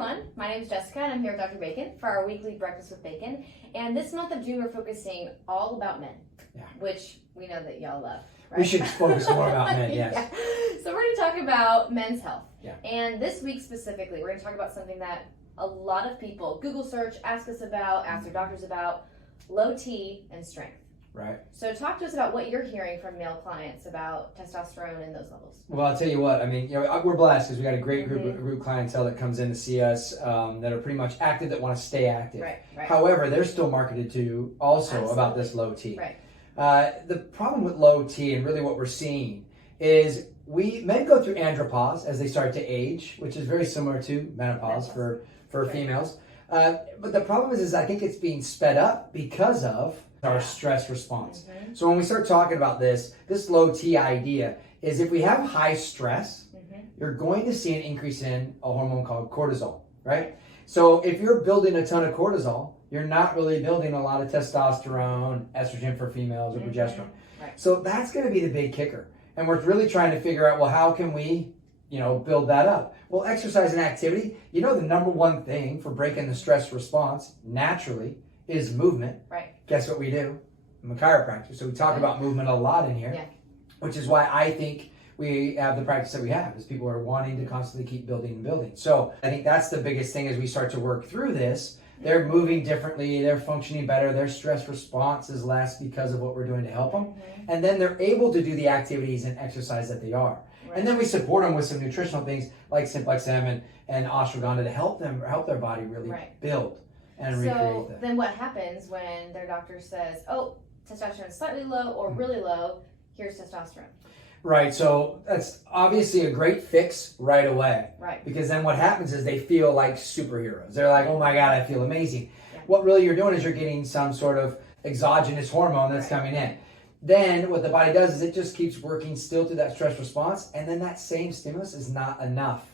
everyone, my name is Jessica and I'm here with Dr. Bacon for our weekly Breakfast with Bacon. And this month of June we're focusing all about men, which we know that y'all love. Right? We should focus more about men, yes. Yeah. So we're going to talk about men's health. Yeah. And this week specifically, we're going to talk about something that a lot of people Google search, ask us about, ask their doctors about, low T and strength. Right. So talk to us about what you're hearing from male clients about testosterone and those levels. Well, I'll tell you what, I mean, we're blessed because we got a great group clientele that comes in to see us that are pretty much active, that want to stay active. Right. However, they're still marketed to also Absolutely. about this low T. Right. The problem with low T and really what we're seeing is men go through andropause as they start to age, which is very similar to menopause for females. But the problem is I think it's being sped up because of our stress response. So when we start talking about this low T idea is if we have high stress, you're going to see an increase in a hormone called cortisol, right? So if you're building a ton of cortisol, you're not really building a lot of testosterone, estrogen for females, or progesterone. Right. So that's going to be the big kicker. And we're really trying to figure out, well, how can we, build that up? Well, exercise and activity, the number one thing for breaking the stress response naturally is movement. Right. Guess what we do? I'm a chiropractor, so we talk about movement a lot in here, which is why I think we have the practice that we have, is people are wanting to constantly keep building and building. So I think that's the biggest thing as we start to work through this. They're moving differently, they're functioning better, their stress response is less because of what we're doing to help them. And then they're able to do the activities and exercise that they are. Right. And then we support them with some nutritional things like Symplex and Ashwagandha to help their body really build and recreate that. Then what happens when their doctor says, oh, testosterone is slightly low or really low, here's testosterone? Right, so that's obviously a great fix right away. Right. Because then what happens is they feel like superheroes. They're like, oh my God, I feel amazing. Yeah. What really you're doing is you're getting some sort of exogenous hormone that's coming in. Then what the body does is it just keeps working still through that stress response, and then that same stimulus is not enough,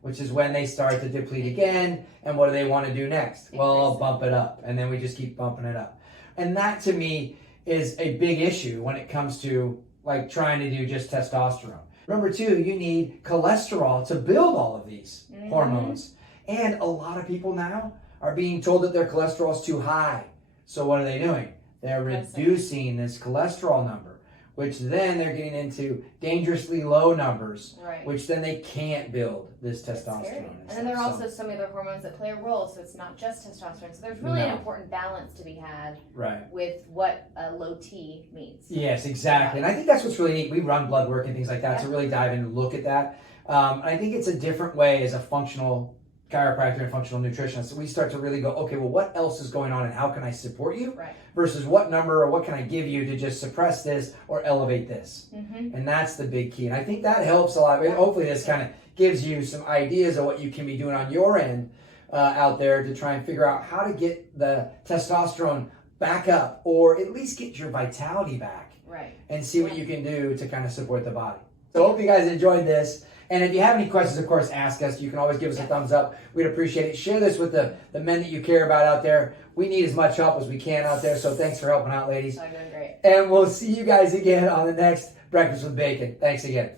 which is when they start to deplete again, and what do they want to do next? Well, I'll bump it up, and then we just keep bumping it up. And that to me is a big issue when it comes to like trying to do just testosterone. Remember too, you need cholesterol to build all of these hormones. And a lot of people now are being told that their cholesterol is too high. So what are they doing? They're reducing this cholesterol number, which then they're getting into dangerously low numbers, which then they can't build this testosterone. And then there are also so many other hormones that play a role, so it's not just testosterone. So there's really an important balance to be had with what a low T means. Yes, exactly. And I think that's what's really neat. We run blood work and things like that to really dive in and look at that. I think it's a different way as a functional chiropractor and functional nutritionist. So we start to really go, okay, well, what else is going on and how can I support you? Versus what number or what can I give you to just suppress this or elevate this? And that's the big key. And I think that helps a lot. I mean, hopefully this kind of gives you some ideas of what you can be doing on your end out there to try and figure out how to get the testosterone back up or at least get your vitality back and see what you can do to kind of support the body. So I hope you guys enjoyed this. And if you have any questions, of course, ask us. You can always give us a thumbs up. We'd appreciate it. Share this with the men that you care about out there. We need as much help as we can out there. So thanks for helping out, ladies. I'm doing great. And we'll see you guys again on the next Breakfast with Bacon. Thanks again.